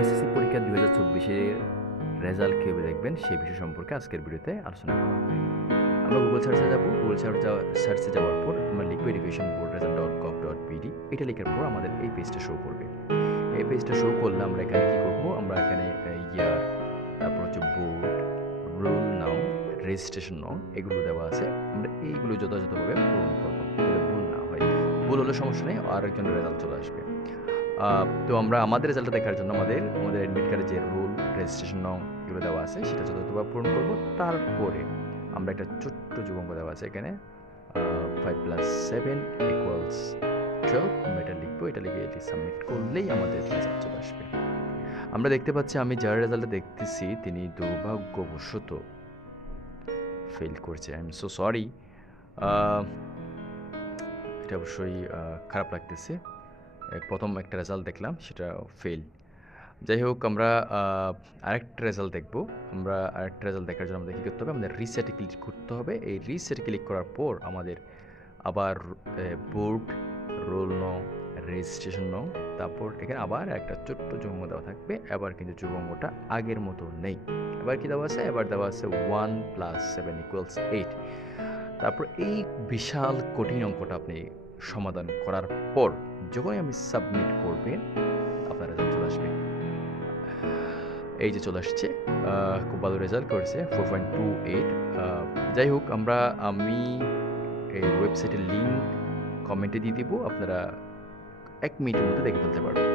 SSC পরীক্ষা 2024-এর result কীভাবে দেখবেন সেই বিষয় সম্পর্কে আজকের ভিডিওতে আলোচনা করা হবে। আমরা গুগল সার্চে যাব। গুগল সার্চে যাওয়ার পর আমরা লিখব educationboardresult.gov.bd। এটা লেখার পর আমাদের এই পেজটা শো করবে। এই পেজটা শো করলে আমরা এখানে কি করব? আমরা এখানে ইয়ার, তারপর হচ্ছে বোর্ড, রোল নাম, রেজিস্ট্রেশন নং এগুলো দেওয়া আছে। আমরা এইগুলো যথাযথভাবে পূরণ করব। যাতে ভুল না হয়। ভুল হলে সমস্যা নেই, আরেকজনের রেজাল্ট চলে আসবে। তো আমরা আমাদের রেজাল্টটা দেখার জন্য আমাদের অ্যাডমিট কার্ডে যে রোল, রেজিস্ট্রেশন নং এগুলো দেওয়া আছে সেটা যথাযথভাবে পূরণ করব। তারপরে আমরা একটা ছোট্ট যুগাঙ্ক দেওয়া আছে এখানে 5 + 7 = 12 আমরা এটা লিখবো। এটা লিখে এটি সাবমিট করলেই আমাদের রেজাল্ট চলে আসবে। আমরা দেখতে পাচ্ছি আমি যার রেজাল্টটা দেখতেছি তিনি দুর্ভাগ্যবশত ফেল করছে। I am so sorry. এটা অবশ্যই খারাপ লাগতেছে। প্রথম একটা রেজাল্ট দেখলাম সেটা ফেল। যাই হোক আমরা আরেকটা রেজাল্ট দেখব। আমরা আরেকটা রেজাল্ট দেখার জন্য আমাদের কী করতে হবে? আমাদের রিসেটে ক্লিক করতে হবে। এই রিসেটে ক্লিক করার পর আমাদের আবার বোর্ড, রোল নং, রেজিস্ট্রেশন নং, তারপর এখানে আবার একটা ছোট্ট যুগ্ম দেওয়া থাকবে। এবার কিন্তু যুগ্মটা আগের মতো নেই। এবার কি দেওয়া আছে? এবার দেওয়া আছে 1 + 7 = 8। তারপর এই বিশাল কঠিন অঙ্কটা আপনি সমাধান করার পর যখনই আপনি সাবমিট করবেন আপনার রেজাল্ট চলে আসবে। এই যে চলে আসছে। খুব ভালো রেজাল্ট করেছে 4.28। যাই হোক আমি এই ওয়েবসাইটের লিঙ্ক কমেন্টে দিয়ে দিব। আপনারা 1 মিনিটের মধ্যে দেখে ফেলতে পারবেন।